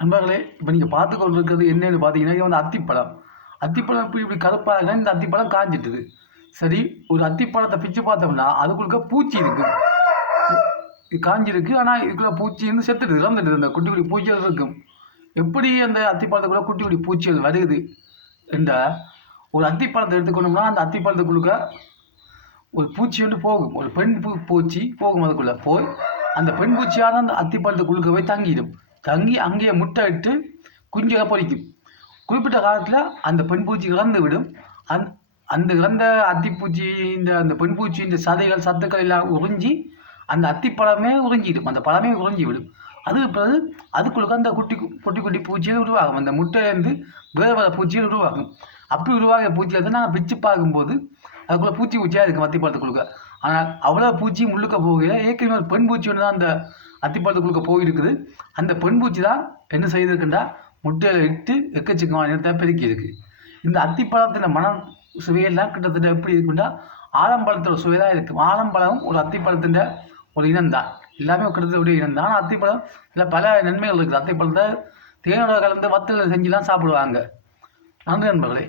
நண்பர்களே இப்போ நீங்கள் பார்த்து கொண்டிருக்கிறது இருக்கிறது பார்த்தீங்கன்னா இது வந்து அத்திப்பழம். அத்திப்பழம் இப்படி இப்படி கருப்பாக இந்த அத்திப்பழம் காஞ்சிட்டுது. சரி ஒரு அத்திப்பழத்தை பிச்சு பார்த்தோம்னா அதுக்குள்ள பூச்சி இருக்கு. இது காஞ்சிருக்கு ஆனால் இதுக்குள்ள பூச்சி வந்து செத்துடுது இறந்துடுது. அந்த குட்டி குட்டி பூச்சிகள் இருக்கும். எப்படி அந்த அத்திப்பழத்துக்குள்ள குட்டி குட்டி பூச்சிகள் வருது என்ற ஒரு அத்திப்பழத்தை எடுத்துக்கணும்னா அந்த அத்திப்பழத்துக்குள்ள ஒரு பூச்சி வந்து போகும். ஒரு பெண் பூ பூச்சி போகும் அதுக்குள்ளே போய் அந்த பெண் பூச்சியால் அந்த அத்திப்பழத்துக்குள்ளுக்கு போய் தங்கிடும். தங்கி அங்கேயே முட்டை இட்டு குஞ்சுகளை பொறிக்கும். குறிப்பிட்ட காலத்தில் அந்த பெண் பூச்சி இறந்து விடும் அந் அந்த இறந்த அத்திப்பூச்சி இந்த அந்த பெண் பூச்சி இந்த சதைகள் சத்துக்கள் எல்லாம் உறிஞ்சி அந்த அத்திப்பழமே உறிஞ்சிடும். அந்த பழமே உறிஞ்சி விடும் அதுக்கு பிறகு அதுக்குள்ள அந்த குட்டி குட்டி குட்டி பூச்சிகள் உருவாகும். அந்த முட்டையிலேருந்து வேறு வேறு பூச்சிகள் உருவாகும். அப்படி உருவாகிற பூச்சியை நாங்கள் பிச்சு பார்க்கும்போது அதுக்குள்ளே பூச்சி பூச்சியாக இருக்கும் அத்திப்பழத்துக்குள்ளுக்க ஆனால் அவ்வளோ பூச்சி முள்ளுக்க போகல ஏற்கனவே ஒரு பெண் பூச்சி ஒன்று தான் அந்த அத்திப்பழத்துக்குள்ளுக்க போயிருக்குது. அந்த பெண் பூச்சி தான் என்ன செய்திருக்குண்டா முட்டையில் விட்டு எக்கச்சக்கமான இடத்தை பெருக்கி இருக்கு. இந்த அத்திப்பழத்தின் மனம் சுவையெல்லாம் கிட்டத்தட்ட எப்படி இருக்குண்டா ஆலம்பழத்தோட சுவை தான் இருக்கும் ஆலம்பழம் ஒரு அத்திப்பழத்தின் ஒரு இனம் தான். எல்லாமே கிட்டத்தட்ட ஒரு இனம் தான். ஆனால் அத்திப்பழம் இதில் பல நன்மைகள் இருக்குது. அத்திப்பழத்தை தேனோட கலந்து வத்தல் செஞ்சுலாம் சாப்பிடுவாங்க. நன்றி நண்பர்களே.